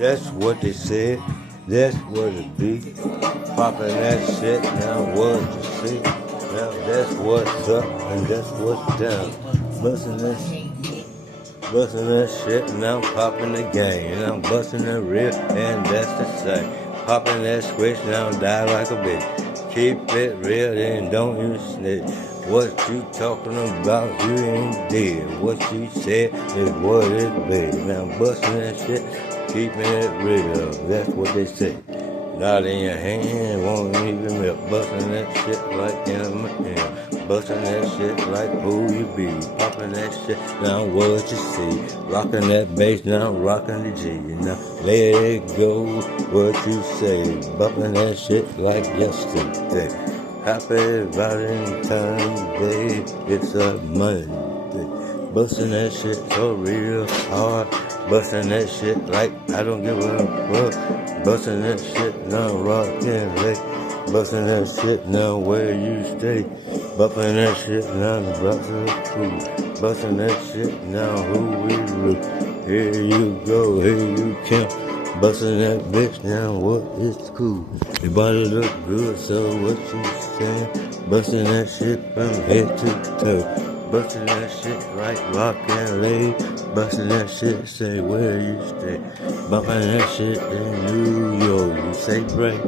That's what they said. That's what it be. Popping that shit. Now what you see? Now that's what's up and that's what's down. Busting that shit. Now I'm popping the game. And I'm busting the real and that's the same. Popping that switch. Now I'm die like a bitch. Keep it real and don't you snitch. What you talking about, you ain't dead. What you said is what it be. Now I'm busting that shit, keeping it real. That's what they say. Not in your hand, won't even milk. Busting that shit like in my hand. Busting that shit like who you be. Popping that shit, now what you see. Rocking that bass, now rocking the G. Now let it go, what you say. Bumping that shit like yesterday. Happy Valentine's Day, it's a Monday. Busting that shit so real hard. Busting that shit like I don't give a fuck. Busting that shit now rockin' late. Busting that shit now where you stay. Bumping that shit now the blocks of food. Busting that shit now who we root. Here you go, here you count. Bustin' that bitch now, what is cool? Your body look good, so what you saying? Bustin' that shit from head to toe. Bustin' that shit like rock and lay. Bustin' that shit, say where you stay. Bumpin' that shit in New York. You say break,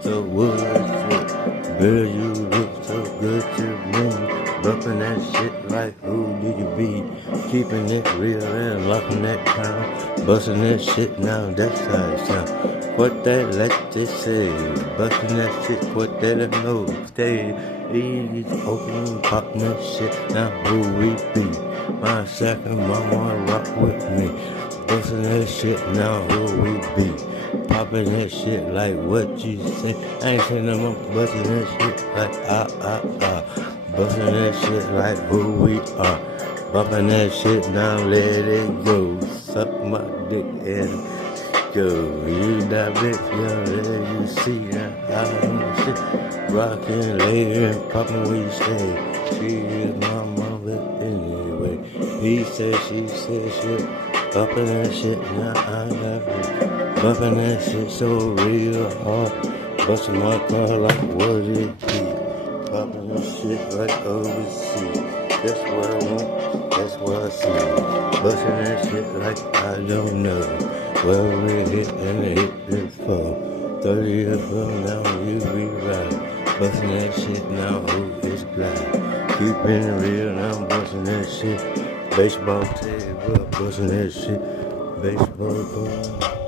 so what is it? Girl, you look so good to me. Bumpin' that shit like who did you be? Keeping it real and locking that crown. Bustin' that shit now, that's how it sound. What that let they say. Bustin' that shit, what that I know. Stay easy, open, poppin' that shit, now who we be? My second mama rock with me. Bustin' that shit, now who we be? Poppin' that shit like what you say. I ain't saying no more. Bustin' that shit like Bustin' that shit like who we are. Bumpin' that shit now, let it go. Suck my dick and go. You that bitch, yeah, there you see that I shit. Rockin' later and poppin' where you stay. She is my mother anyway. He said, she said shit. Bumpin' that shit, now I got it. Bumpin' that shit so real hard. Bustin' my car like what it be. Poppin' that shit like overseas. That's what I want, that's what I see. Bustin' that shit like I don't know. Well, we hit and it hit before. 30 years from now, you be right. Bustin' that shit now, who is glad? Keeping it real now, bustin' that shit. Baseball table, bustin' that shit. Baseball ball.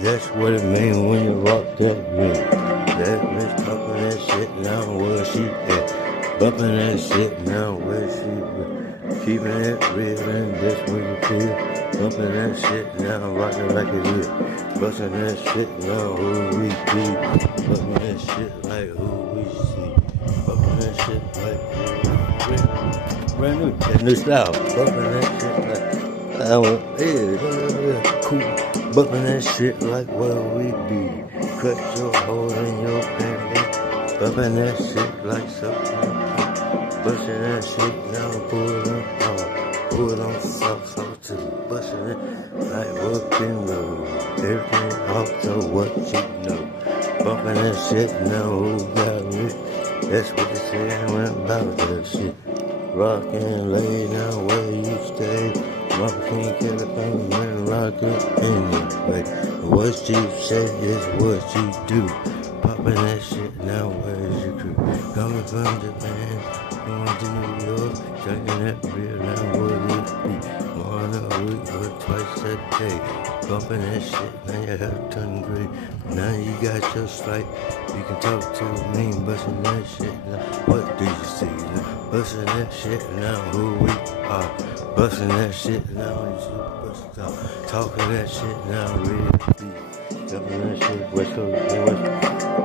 That's what it means when you rock that beat. That bitch poppin' that shit now, where she at? Bumpin' that shit now, where she at? Keeping it real and that's what you feel. Bumpin' that shit now, rockin' like it is. Bustin' that shit now, who we be. Bumpin' that shit like who we see. Bumpin' that shit like who we be. Brand new, that new style. Bumpin' that shit like I want, yeah, cool. Bumpin' that shit like where we be. Cut your hole in your pants. Bumpin' that shit like something. Bustin' that shit now, pull it on hard. Pull it on soft too. Bustin' it like working low. Everything off to what you know. Bumpin' that shit now, who got me? That's what they say when about that shit. Rockin' lay now where you stay. Mama can't get up on me and rock it anyway. What you say is what you do. Poppin' that shit now, where's your crew? Coming from Japan, going to New York, drinking that beer now, what it be? One a week or twice a day. Bumpin' that shit, now your health turn gray. Now you got your strike, you can talk to me, bustin' that shit now. What do you see now? Bustin' that shit now, who we are. Bustin' that shit now, we superstar. Talking that shit now, real deep. Jumpin' that shit, West Coast, West Coast.